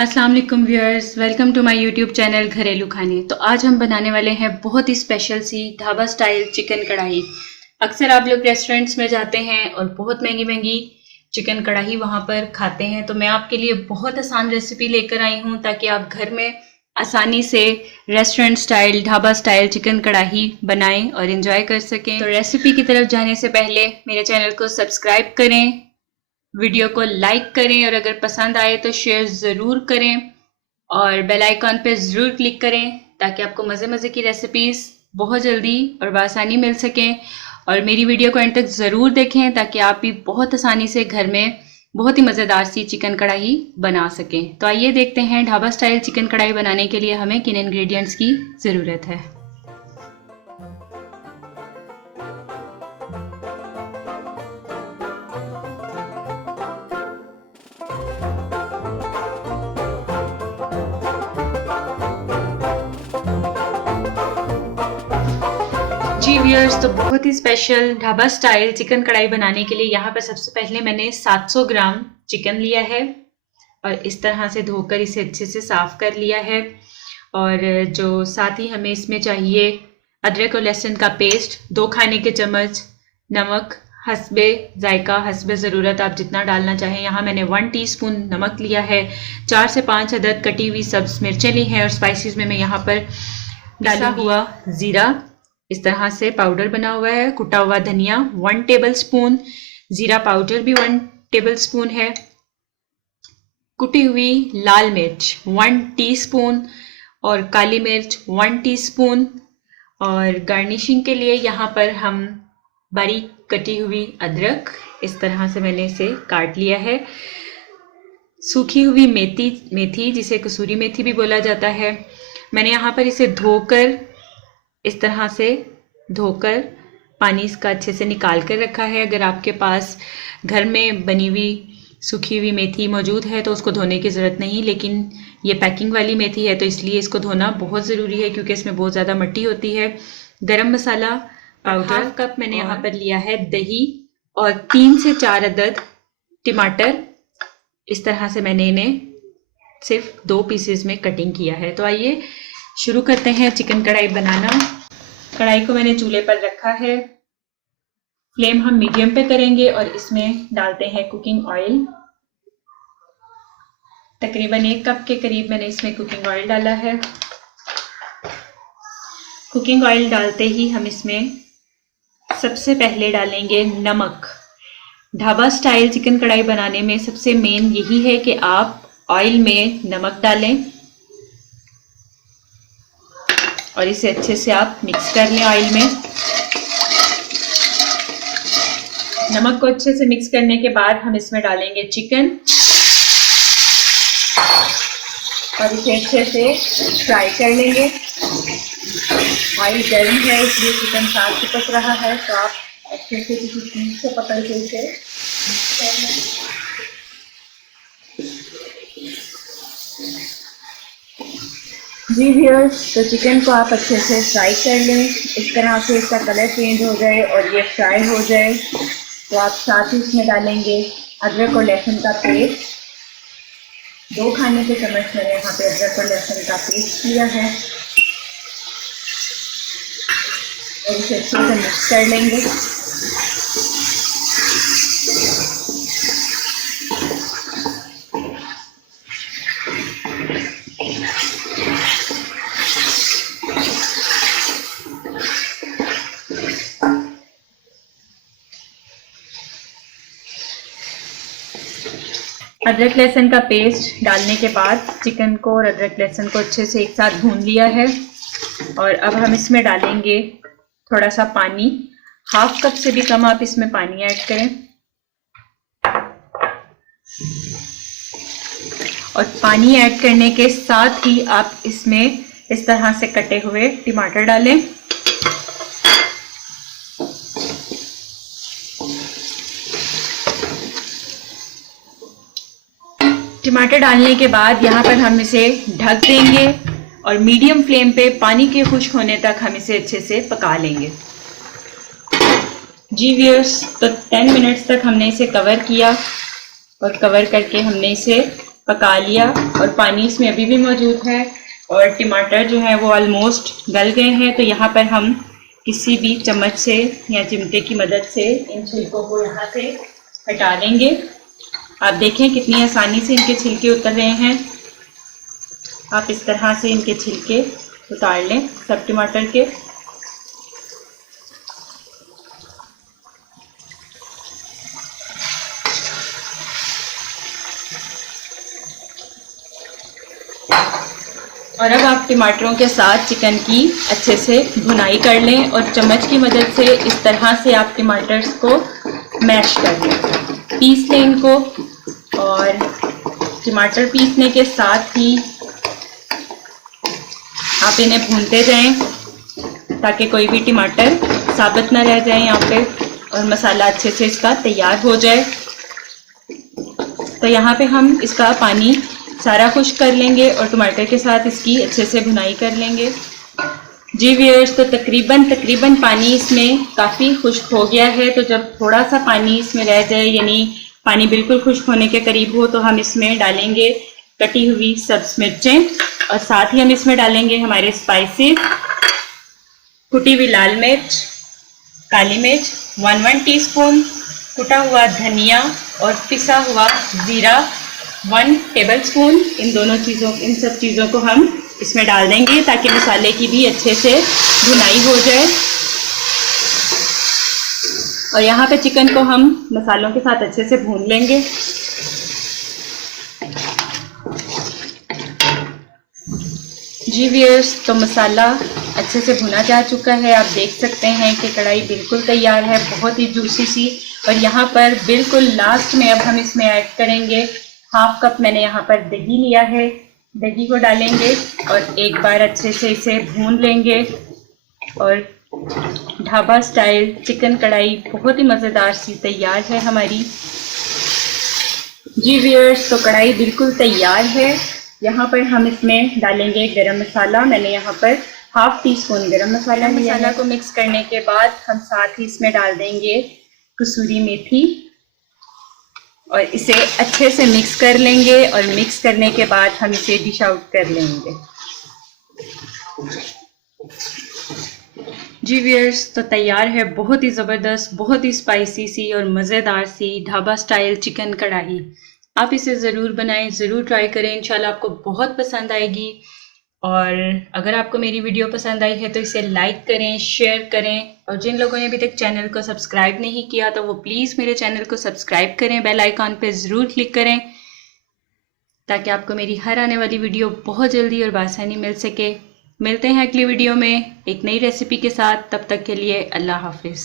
अस्सलाम वालेकुम viewers, welcome to my YouTube channel घरेलू खाने। तो आज हम बनाने वाले हैं बहुत ही स्पेशल सी ढाबा स्टाइल चिकन कढ़ाई। अक्सर आप लोग रेस्टोरेंट्स में जाते हैं और बहुत महंगी महंगी चिकन कढ़ाई वहाँ पर खाते हैं, तो मैं आपके लिए बहुत आसान रेसिपी लेकर आई हूँ ताकि आप घर में आसानी से restaurant style dhaba style chicken कढ़ाई बनाएं और एंजॉय कर सकें। तो रेसिपी की तरफ जाने से पहले मेरे चैनल को सब्सक्राइब करें, वीडियो को लाइक करें और अगर पसंद आए तो शेयर ज़रूर करें और बेल आइकॉन पे ज़रूर क्लिक करें ताकि आपको मज़े मज़े की रेसिपीज़ बहुत जल्दी और बआसानी मिल सकें। और मेरी वीडियो को एंड तक ज़रूर देखें ताकि आप भी बहुत आसानी से घर में बहुत ही मज़ेदार सी चिकन कढ़ाई बना सकें। तो आइए देखते हैं ढाबा स्टाइल चिकन कढ़ाई बनाने के लिए हमें किन इंग्रेडिएंट्स की ज़रूरत है। जी व्यूअर्स, तो बहुत ही स्पेशल ढाबा स्टाइल चिकन कढ़ाई बनाने के लिए यहाँ पर सबसे पहले मैंने 700 ग्राम चिकन लिया है और इस तरह से धोकर इसे अच्छे से साफ़ कर लिया है। और जो साथ ही हमें इसमें चाहिए अदरक और लहसुन का पेस्ट, 2 खाने के चम्मच, नमक हस्बे जायका हस्बे ज़रूरत आप जितना डालना चाहें। यहाँ मैंने 1 टीस्पून नमक लिया है, 4 से 5 अदद कटी हुई सब्ज मिर्चें ली हैं और स्पाइसेस में मैं यहाँ पर डाला हुआ ज़ीरा इस तरह से पाउडर बना हुआ है, कुटा हुआ धनिया 1 टेबल स्पून, जीरा पाउडर भी 1 टेबल स्पून है, कुटी हुई लाल मिर्च 1 टीस्पून और काली मिर्च 1 टीस्पून। और गार्निशिंग के लिए यहाँ पर हम बारीक कटी हुई अदरक इस तरह से मैंने इसे काट लिया है, सूखी हुई मेथी जिसे कसूरी मेथी भी बोला जाता है, मैंने यहाँ पर इसे धोकर इस तरह से धोकर पानी इसका अच्छे से निकाल कर रखा है। अगर आपके पास घर में बनी हुई सूखी हुई मेथी मौजूद है तो उसको धोने की ज़रूरत नहीं, लेकिन ये पैकिंग वाली मेथी है तो इसलिए इसको धोना बहुत ज़रूरी है क्योंकि इसमें बहुत ज़्यादा मिट्टी होती है। गरम मसाला पाउडर 1/2 कप मैंने यहाँ पर लिया है, दही और 3 से 4 अदद टमाटर इस तरह से मैंने इन्हें सिर्फ 2 पीसेस में कटिंग किया है। तो आइए शुरू करते हैं चिकन कढ़ाई बनाना। कढ़ाई को मैंने चूल्हे पर रखा है, फ्लेम हम मीडियम पे करेंगे और इसमें डालते हैं कुकिंग ऑयल। तकरीबन 1 कप के करीब मैंने इसमें कुकिंग ऑयल डाला है। कुकिंग ऑयल डालते ही हम इसमें सबसे पहले डालेंगे नमक। ढाबा स्टाइल चिकन कढ़ाई बनाने में सबसे मेन यही है कि आप ऑयल में नमक डालें और इसे अच्छे से आप मिक्स कर लें ऑयल में। नमक को अच्छे से मिक्स करने के बाद हम इसमें डालेंगे चिकन और इसे अच्छे से फ्राई कर लेंगे। ऑयल गर्म है इसलिए चिकन साथ चिपक रहा है, तो आप अच्छे से किसी चीज़ से पकड़ के इसे जी व्यूअर्स, तो चिकन को आप अच्छे से फ्राई कर लें, इस तरह से इसका कलर चेंज हो जाए और ये फ्राई हो जाए। तो आप साथ ही इसमें डालेंगे अदरक और लहसुन का पेस्ट, 2 खाने के चम्मच मैंने यहाँ पे अदरक और लहसुन का पेस्ट किया है और इसे अच्छे से मिक्स कर लेंगे। अदरक लहसुन का पेस्ट डालने के बाद चिकन को और अदरक लहसुन को अच्छे से एक साथ भून लिया है और अब हम इसमें डालेंगे थोड़ा सा पानी, 1/2 कप से भी कम आप इसमें पानी ऐड करें और पानी ऐड करने के साथ ही आप इसमें इस तरह से कटे हुए टमाटर डालें। टमाटर डालने के बाद यहाँ पर हम इसे ढक देंगे और मीडियम फ्लेम पे पानी के खुश्क होने तक हम इसे अच्छे से पका लेंगे। जी व्यूअर्स, तो 10 मिनट्स तक हमने इसे कवर किया और कवर करके हमने इसे पका लिया और पानी इसमें अभी भी मौजूद है और टमाटर जो है वो ऑलमोस्ट गल गए हैं। तो यहाँ पर हम किसी भी चम्मच से या चिमटे की मदद से इन छिलकों को यहाँ से हटा लेंगे। आप देखें कितनी आसानी से इनके छिलके उतर रहे हैं। आप इस तरह से इनके छिलके उतार लें सब टमाटर के। और अब आप टमाटरों के साथ चिकन की अच्छे से भुनाई कर लें और चम्मच की मदद से इस तरह से आप टमाटर्स को मैश कर लें, पीस लें इनको। और टमाटर पीसने के साथ ही आप इन्हें भूनते जाएं ताकि कोई भी टमाटर साबुत ना रह जाए यहाँ पे और मसाला अच्छे से इसका तैयार हो जाए। तो यहाँ पे हम इसका पानी सारा खुश्क कर लेंगे और टमाटर के साथ इसकी अच्छे से भुनाई कर लेंगे। जी व्यूअर्स, तो तकरीबन पानी इसमें काफ़ी खुश्क हो गया है। तो जब थोड़ा सा पानी इसमें रह जाए, यानी पानी बिल्कुल खुश्क होने के करीब हो, तो हम इसमें डालेंगे कटी हुई सब्ज मिर्चें और साथ ही हम इसमें डालेंगे हमारे स्पाइसेस, कुटी हुई लाल मिर्च, काली मिर्च 1 टीस्पून, कुटा हुआ धनिया और पिसा हुआ ज़ीरा 1 टेबलस्पून। इन सब चीज़ों को हम इसमें डाल देंगे ताकि मसाले की भी अच्छे से भुनाई हो जाए। और यहाँ पे चिकन को हम मसालों के साथ अच्छे से भून लेंगे। जी व्यूअर्स, तो मसाला अच्छे से भुना जा चुका है। आप देख सकते हैं कि कढ़ाई बिल्कुल तैयार है, बहुत ही जूसी सी। और यहाँ पर बिल्कुल लास्ट में अब हम इसमें ऐड करेंगे 1/2 कप मैंने यहाँ पर दही लिया है। दही को डालेंगे और एक बार अच्छे से इसे भून लेंगे। और ढाबा स्टाइल चिकन कढ़ाई बहुत ही मज़ेदार सी तैयार है हमारी। जी व्यूअर्स, तो कढ़ाई बिल्कुल तैयार है। यहाँ पर हम इसमें डालेंगे गरम मसाला। मैंने यहाँ पर 1/2 टीस्पून गरम मसाला को मिक्स करने के बाद हम साथ ही इसमें डाल देंगे कसूरी मेथी और इसे अच्छे से मिक्स कर लेंगे। और मिक्स करने के बाद हम इसे डिश आउट कर लेंगे। जी व्यूअर्स, तो तैयार है बहुत ही ज़बरदस्त, बहुत ही स्पाइसी सी और मज़ेदार सी ढाबा स्टाइल चिकन कढ़ाई। आप इसे ज़रूर बनाएं, ज़रूर ट्राई करें, इंशाल्लाह आपको बहुत पसंद आएगी। और अगर आपको मेरी वीडियो पसंद आई है तो इसे लाइक करें, शेयर करें। और जिन लोगों ने अभी तक चैनल को सब्सक्राइब नहीं किया तो वो प्लीज़ मेरे चैनल को सब्सक्राइब करें, बेल आइकॉन पे ज़रूर क्लिक करें ताकि आपको मेरी हर आने वाली वीडियो बहुत जल्दी और बआसानी मिल सके। मिलते हैं अगली वीडियो में एक नई रेसिपी के साथ। तब तक के लिए अल्लाह हाफिज़।